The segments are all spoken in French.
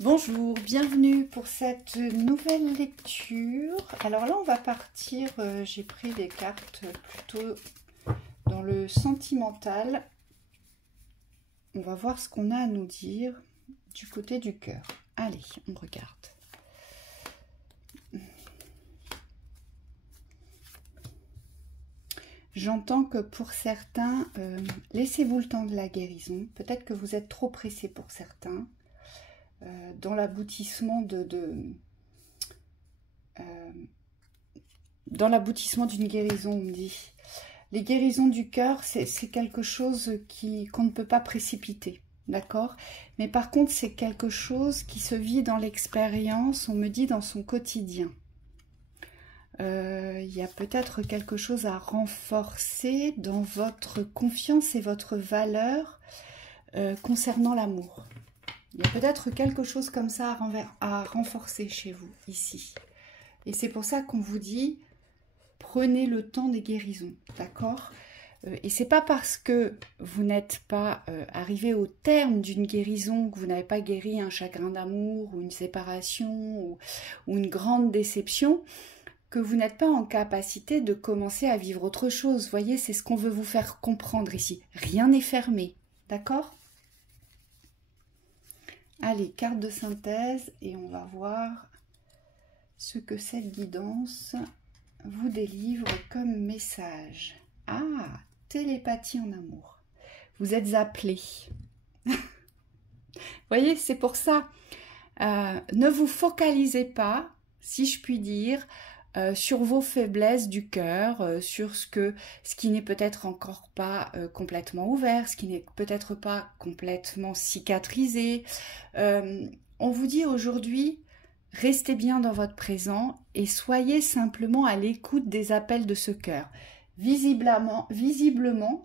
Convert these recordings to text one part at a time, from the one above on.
Bonjour, bienvenue pour cette nouvelle lecture. Alors là, on va partir, j'ai pris des cartes plutôt dans le sentimental. On va voir ce qu'on a à nous dire du côté du cœur. Allez, on regarde. J'entends que pour certains, laissez-vous le temps de la guérison. Peut-être que vous êtes trop pressé pour certains. Dans l'aboutissement dans l'aboutissement d'une guérison, on me dit. Les guérisons du cœur, c'est quelque chose qu'on ne peut pas précipiter, d'accord? Mais par contre, c'est quelque chose qui se vit dans l'expérience, on me dit dans son quotidien. Il y a peut-être quelque chose à renforcer dans votre confiance et votre valeur concernant l'amour. Il y a peut-être quelque chose comme ça à renforcer chez vous, ici. Et c'est pour ça qu'on vous dit, prenez le temps des guérisons, d'accord? Et c'est pas parce que vous n'êtes pas arrivé au terme d'une guérison, que vous n'avez pas guéri un chagrin d'amour, ou une séparation, ou une grande déception, que vous n'êtes pas en capacité de commencer à vivre autre chose. Vous voyez, c'est ce qu'on veut vous faire comprendre ici. Rien n'est fermé, d'accord ? Allez, carte de synthèse et on va voir ce que cette guidance vous délivre comme message. Ah, télépathie en amour. Vous êtes appelé. Vous voyez, c'est pour ça. Ne vous focalisez pas, si je puis dire, sur vos faiblesses du cœur, sur ce qui n'est peut-être encore pas complètement ouvert, ce qui n'est peut-être pas complètement cicatrisé. On vous dit aujourd'hui, restez bien dans votre présent et soyez simplement à l'écoute des appels de ce cœur. Visiblement,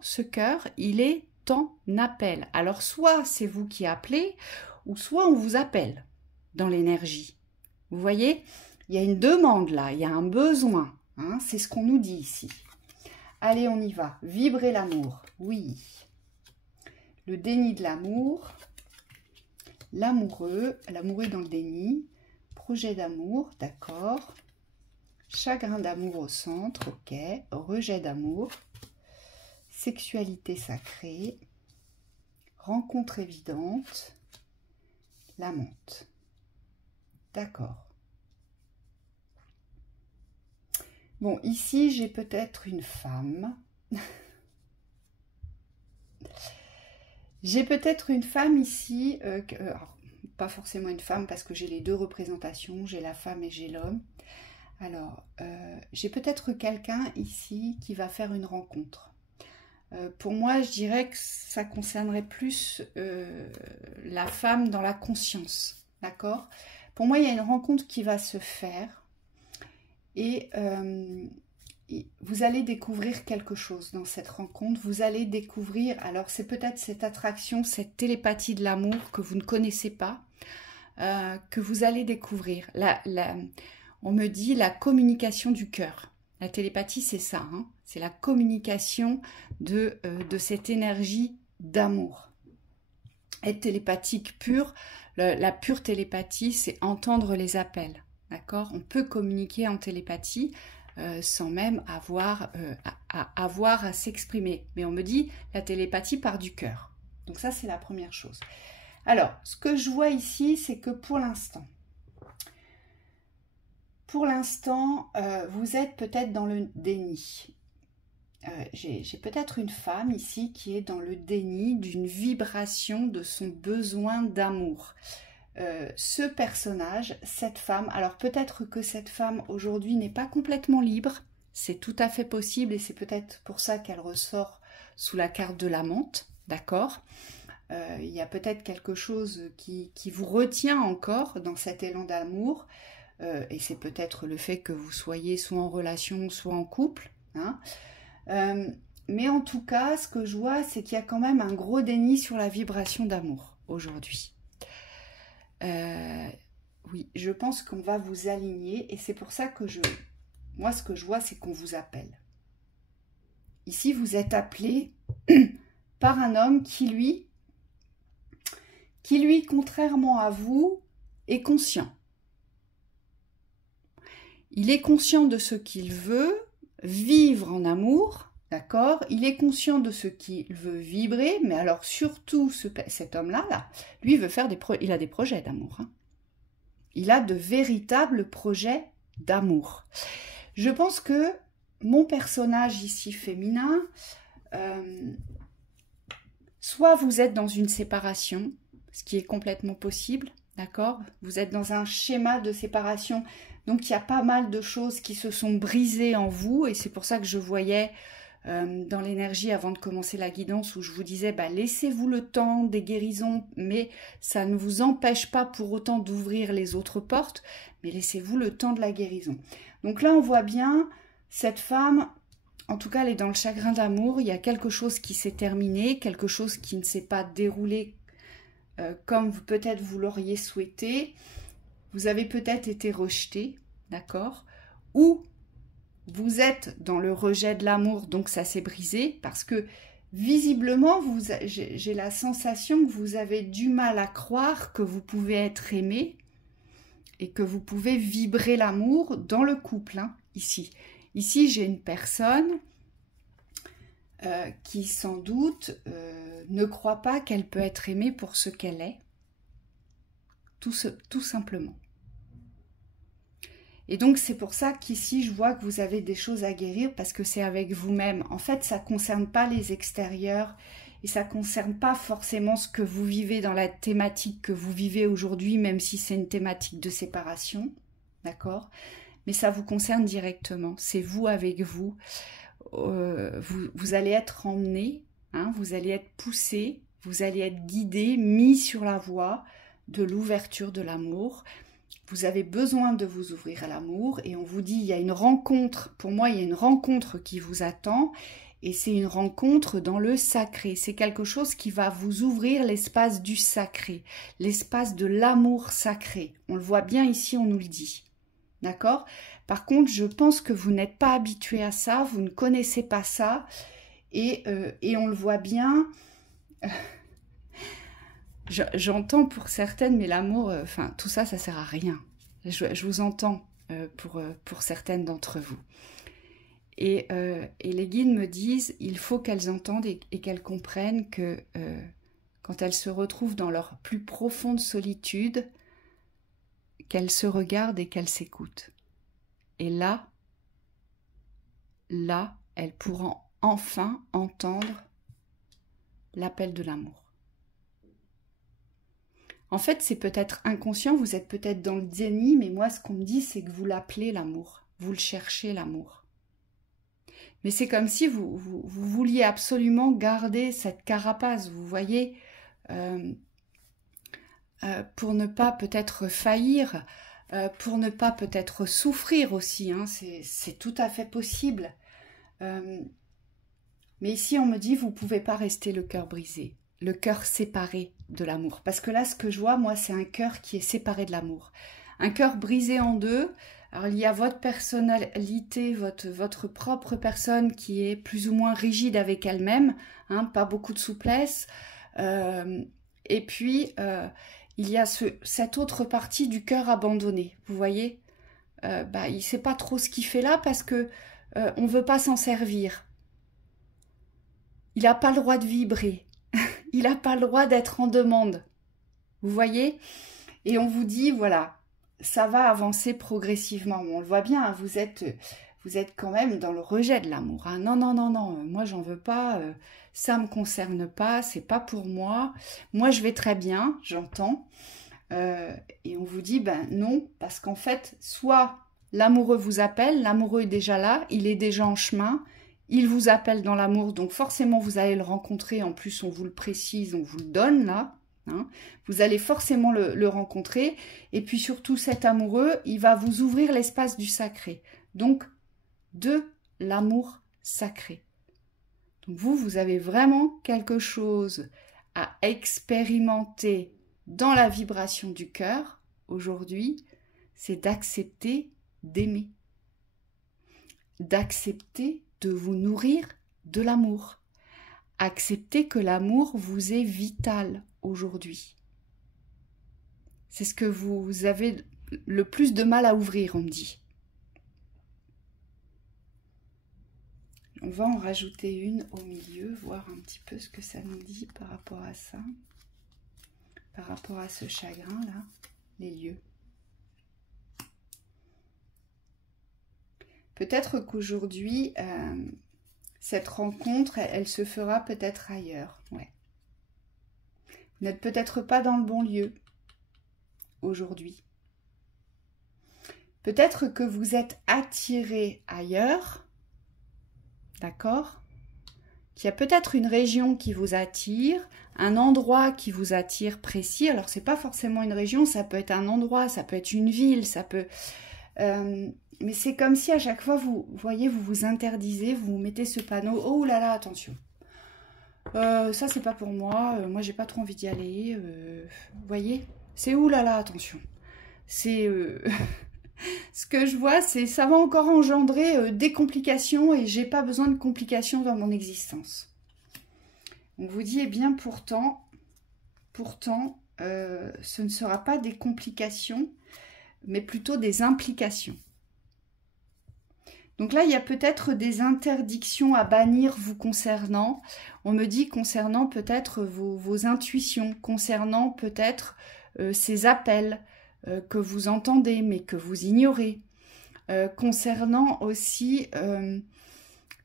ce cœur, il est en appel. Alors soit c'est vous qui appelez, ou soit on vous appelle dans l'énergie. Vous voyez ? Il y a une demande là, il y a un besoin, hein, c'est ce qu'on nous dit ici. Allez, on y va. Vibrer l'amour, oui. Le déni de l'amour, l'amoureux dans le déni, projet d'amour, d'accord. Chagrin d'amour au centre, ok. Rejet d'amour, sexualité sacrée, rencontre évidente, l'amante, d'accord. Bon, ici, j'ai peut-être une femme. J'ai peut-être une femme ici, alors, pas forcément une femme parce que j'ai les deux représentations, j'ai la femme et j'ai l'homme. Alors, j'ai peut-être quelqu'un ici qui va faire une rencontre. Pour moi, je dirais que ça concernerait plus la femme dans la conscience, d'accord? Pour moi, il y a une rencontre qui va se faire. Et vous allez découvrir quelque chose dans cette rencontre. Vous allez découvrir, alors c'est peut-être cette attraction, cette télépathie de l'amour que vous ne connaissez pas, que vous allez découvrir. On me dit la communication du cœur. La télépathie, c'est ça, hein, c'est la communication de cette énergie d'amour. Être télépathique pure, la pure télépathie, c'est entendre les appels. D'accord ? On peut communiquer en télépathie sans même avoir à s'exprimer. Mais on me dit la télépathie part du cœur. Donc ça, c'est la première chose. Alors, ce que je vois ici, c'est que pour l'instant, vous êtes peut-être dans le déni. J'ai peut-être une femme ici qui est dans le déni d'une vibration de son besoin d'amour. Ce personnage, cette femme, alors peut-être que cette femme aujourd'hui n'est pas complètement libre, c'est tout à fait possible et c'est peut-être pour ça qu'elle ressort sous la carte de l'amante, d'accord? Il y a peut-être quelque chose qui vous retient encore dans cet élan d'amour et c'est peut-être le fait que vous soyez soit en relation, soit en couple, hein? Mais en tout cas, ce que je vois, c'est qu'il y a quand même un gros déni sur la vibration d'amour aujourd'hui. Oui, je pense qu'on va vous aligner et c'est pour ça que moi ce que je vois c'est qu'on vous appelle. Ici vous êtes appelé par un homme qui lui, contrairement à vous, est conscient. Il est conscient de ce qu'il veut vivre en amour, d'accord? Il est conscient de ce qu'il veut vibrer, mais alors surtout cet homme-là, lui veut faire il a des projets d'amour. Hein. Il a de véritables projets d'amour. Je pense que mon personnage ici féminin, soit vous êtes dans une séparation, ce qui est complètement possible, d'accord? Vous êtes dans un schéma de séparation, donc il y a pas mal de choses qui se sont brisées en vous, et c'est pour ça que je voyais dans l'énergie avant de commencer la guidance où je vous disais laissez-vous le temps des guérisons, mais ça ne vous empêche pas pour autant d'ouvrir les autres portes, mais laissez-vous le temps de la guérison. Donc là on voit bien cette femme, en tout cas elle est dans le chagrin d'amour, il y a quelque chose qui s'est terminé, quelque chose qui ne s'est pas déroulé comme peut-être vous l'auriez souhaité, vous avez peut-être été rejeté, d'accord, ou vous êtes dans le rejet de l'amour, donc ça s'est brisé, parce que visiblement, j'ai la sensation que vous avez du mal à croire que vous pouvez être aimé et que vous pouvez vibrer l'amour dans le couple, hein, ici. Ici, j'ai une personne qui, sans doute, ne croit pas qu'elle peut être aimée pour ce qu'elle est, tout simplement. Et donc, c'est pour ça qu'ici, je vois que vous avez des choses à guérir parce que c'est avec vous-même. En fait, ça ne concerne pas les extérieurs et ça ne concerne pas forcément ce que vous vivez dans la thématique que vous vivez aujourd'hui, même si c'est une thématique de séparation, d'accord? Mais ça vous concerne directement. C'est vous avec vous. Vous allez être emmené, hein, vous allez être poussé, vous allez être guidé, mis sur la voie de l'ouverture de l'amour. Vous avez besoin de vous ouvrir à l'amour et on vous dit, il y a une rencontre, pour moi il y a une rencontre qui vous attend et c'est une rencontre dans le sacré. C'est quelque chose qui va vous ouvrir l'espace du sacré, l'espace de l'amour sacré. On le voit bien ici, on nous le dit. D'accord? Par contre, je pense que vous n'êtes pas habitué à ça, vous ne connaissez pas ça et on le voit bien... J'entends pour certaines, mais l'amour, enfin, tout ça, ça sert à rien. Je vous entends pour certaines d'entre vous. Et les guides me disent, il faut qu'elles entendent et qu'elles comprennent que quand elles se retrouvent dans leur plus profonde solitude, qu'elles se regardent et qu'elles s'écoutent. Et là, elles pourront enfin entendre l'appel de l'amour. En fait, c'est peut-être inconscient, vous êtes peut-être dans le déni, mais moi, ce qu'on me dit, c'est que vous l'appelez l'amour. Vous le cherchez, l'amour. Mais c'est comme si vous vouliez absolument garder cette carapace, vous voyez, pour ne pas peut-être faillir, pour ne pas peut-être souffrir aussi, hein, c'est tout à fait possible. Mais ici, on me dit, vous ne pouvez pas rester le cœur brisé. Le cœur séparé de l'amour. Parce que là, ce que je vois, moi, c'est un cœur qui est séparé de l'amour. Un cœur brisé en deux. Alors, il y a votre personnalité, votre propre personne qui est plus ou moins rigide avec elle-même, hein, pas beaucoup de souplesse. Et puis, il y a cette autre partie du cœur abandonné. Vous voyez, il ne sait pas trop ce qu'il fait là parce que on ne veut pas s'en servir. Il n'a pas le droit de vibrer. Il n'a pas le droit d'être en demande. Vous voyez? Et on vous dit, voilà, ça va avancer progressivement. On le voit bien, hein, vous êtes quand même dans le rejet de l'amour. Hein. Non, non, non, non, moi j'en veux pas, ça me concerne pas, c'est pas pour moi. Moi je vais très bien, j'entends. Et on vous dit, non, parce qu'en fait, soit l'amoureux vous appelle, l'amoureux est déjà là, il est déjà en chemin, il vous appelle dans l'amour, donc forcément vous allez le rencontrer, en plus on vous le précise, on vous le donne là, hein. Vous allez forcément le rencontrer, et puis surtout cet amoureux, il va vous ouvrir l'espace du sacré, donc de l'amour sacré. Donc vous avez vraiment quelque chose à expérimenter dans la vibration du cœur, aujourd'hui, c'est d'accepter d'aimer, d'accepter de vous nourrir de l'amour. Acceptez que l'amour vous est vital aujourd'hui. C'est ce que vous avez le plus de mal à ouvrir, on me dit. On va en rajouter une au milieu, voir un petit peu ce que ça nous dit par rapport à ça. Par rapport à ce chagrin-là, les lieux. Peut-être qu'aujourd'hui, cette rencontre, elle se fera peut-être ailleurs. Ouais. Vous n'êtes peut-être pas dans le bon lieu aujourd'hui. Peut-être que vous êtes attiré ailleurs, d'accord? Qu'il y a peut-être une région qui vous attire, un endroit qui vous attire précis. Alors, c'est pas forcément une région, ça peut être un endroit, ça peut être une ville, ça peut... mais c'est comme si à chaque fois, vous voyez, vous vous interdisez, vous mettez ce panneau. Oh là là, attention. Ça, c'est pas pour moi. Moi, j'ai pas trop envie d'y aller. Vous voyez? C'est oh là là, attention. C'est... ce que je vois, c'est ça va encore engendrer des complications et j'ai pas besoin de complications dans mon existence. On vous dit, eh bien, pourtant, ce ne sera pas des complications, mais plutôt des implications. Donc là, il y a peut-être des interdictions à bannir vous concernant. On me dit concernant peut-être vos intuitions, concernant peut-être ces appels que vous entendez, mais que vous ignorez. Concernant aussi...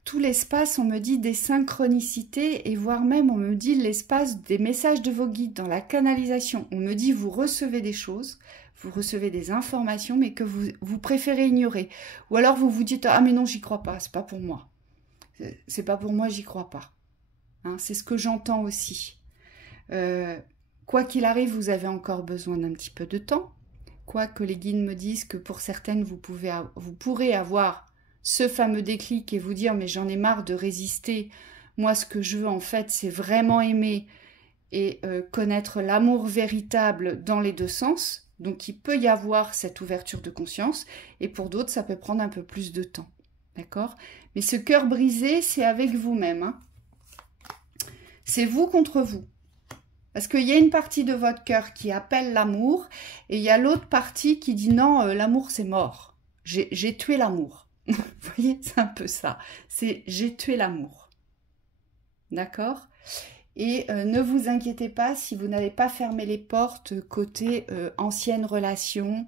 tout l'espace, on me dit des synchronicités et voire même on me dit l'espace des messages de vos guides dans la canalisation. On me dit vous recevez des choses, vous recevez des informations mais que vous préférez ignorer. Ou alors vous vous dites ah mais non j'y crois pas, c'est pas pour moi. C'est pas pour moi, j'y crois pas. Hein, c'est ce que j'entends aussi. Quoi qu'il arrive, vous avez encore besoin d'un petit peu de temps. Quoique les guides me disent que pour certaines vous pourrez avoir ce fameux déclic et vous dire mais j'en ai marre de résister, moi ce que je veux en fait c'est vraiment aimer et connaître l'amour véritable dans les deux sens, donc il peut y avoir cette ouverture de conscience et pour d'autres ça peut prendre un peu plus de temps, d'accord? Mais ce cœur brisé c'est avec vous-même, hein. C'est vous contre vous, parce qu'il y a une partie de votre cœur qui appelle l'amour et il y a l'autre partie qui dit non, l'amour c'est mort, j'ai tué l'amour. Vous voyez, c'est un peu ça. C'est j'ai tué l'amour. D'accord? Et ne vous inquiétez pas si vous n'avez pas fermé les portes côté ancienne relation.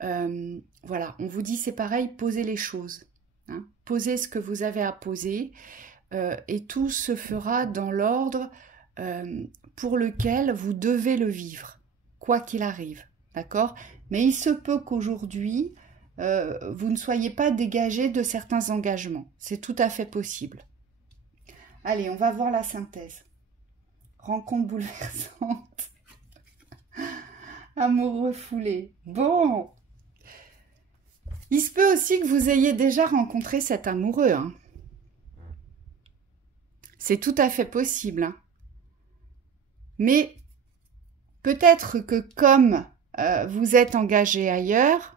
Voilà, on vous dit c'est pareil, posez les choses. Hein? Posez ce que vous avez à poser et tout se fera dans l'ordre pour lequel vous devez le vivre, quoi qu'il arrive. D'accord? Mais il se peut qu'aujourd'hui... vous ne soyez pas dégagé de certains engagements. C'est tout à fait possible. Allez, on va voir la synthèse. Rencontre bouleversante. Amour refoulé. Bon. Il se peut aussi que vous ayez déjà rencontré cet amoureux. Hein. C'est tout à fait possible. Hein. Mais peut-être que comme vous êtes engagé ailleurs,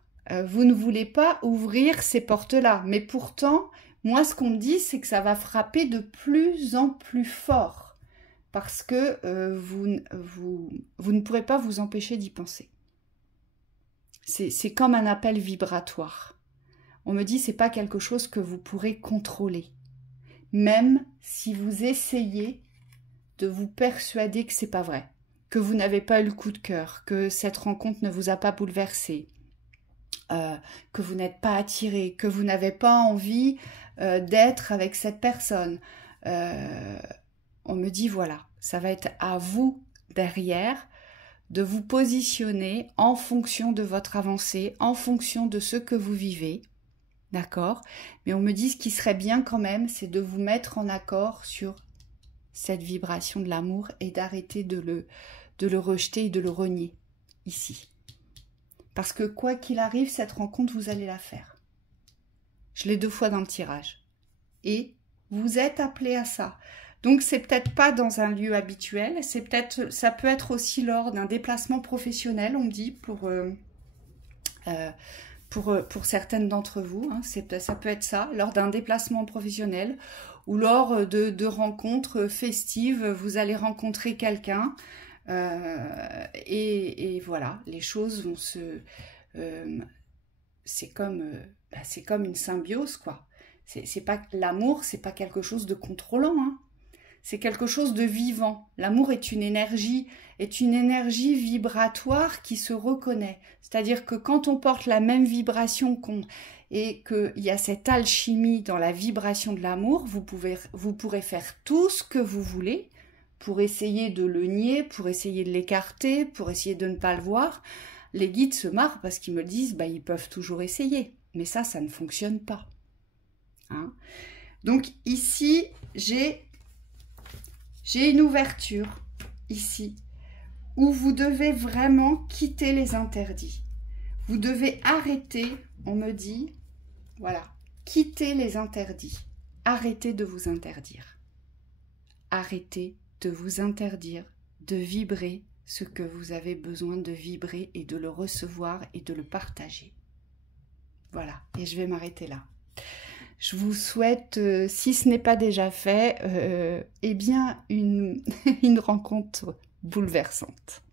vous ne voulez pas ouvrir ces portes-là. Mais pourtant, moi, ce qu'on me dit, c'est que ça va frapper de plus en plus fort. Parce que vous ne pourrez pas vous empêcher d'y penser. C'est comme un appel vibratoire. On me dit, c'est pas quelque chose que vous pourrez contrôler. Même si vous essayez de vous persuader que c'est pas vrai. Que vous n'avez pas eu le coup de cœur. Que cette rencontre ne vous a pas bouleversé. Que vous n'êtes pas attiré, que vous n'avez pas envie d'être avec cette personne. On me dit, voilà, ça va être à vous, derrière, de vous positionner en fonction de votre avancée, en fonction de ce que vous vivez, d'accord? Mais on me dit, ce qui serait bien quand même, c'est de vous mettre en accord sur cette vibration de l'amour et d'arrêter de le rejeter et de le renier, ici. Parce que quoi qu'il arrive, cette rencontre, vous allez la faire. Je l'ai 2 fois dans le tirage. Et vous êtes appelé à ça. Donc, c'est peut-être pas dans un lieu habituel. Ça peut être aussi lors d'un déplacement professionnel, on me dit, pour certaines d'entre vous. Hein, ça peut être ça, lors d'un déplacement professionnel ou lors de rencontres festives. Vous allez rencontrer quelqu'un. Et voilà, les choses vont se... c'est comme une symbiose, quoi. C'est pas l'amour, c'est pas quelque chose de contrôlant, hein. C'est quelque chose de vivant. L'amour est une énergie vibratoire qui se reconnaît. C'est-à-dire que quand on porte la même vibration et qu'il y a cette alchimie dans la vibration de l'amour, vous pourrez faire tout ce que vous voulez pour essayer de le nier, pour essayer de l'écarter, pour essayer de ne pas le voir. Les guides se marrent parce qu'ils me disent ils peuvent toujours essayer. Mais ça ne fonctionne pas. Hein? Donc ici, j'ai une ouverture, ici, où vous devez vraiment quitter les interdits. Vous devez arrêter, on me dit, voilà, quitter les interdits. Arrêtez de vous interdire. Arrêtez de vous interdire de vibrer ce que vous avez besoin de vibrer et de le recevoir et de le partager. Voilà, et je vais m'arrêter là. Je vous souhaite, si ce n'est pas déjà fait, eh bien une rencontre bouleversante.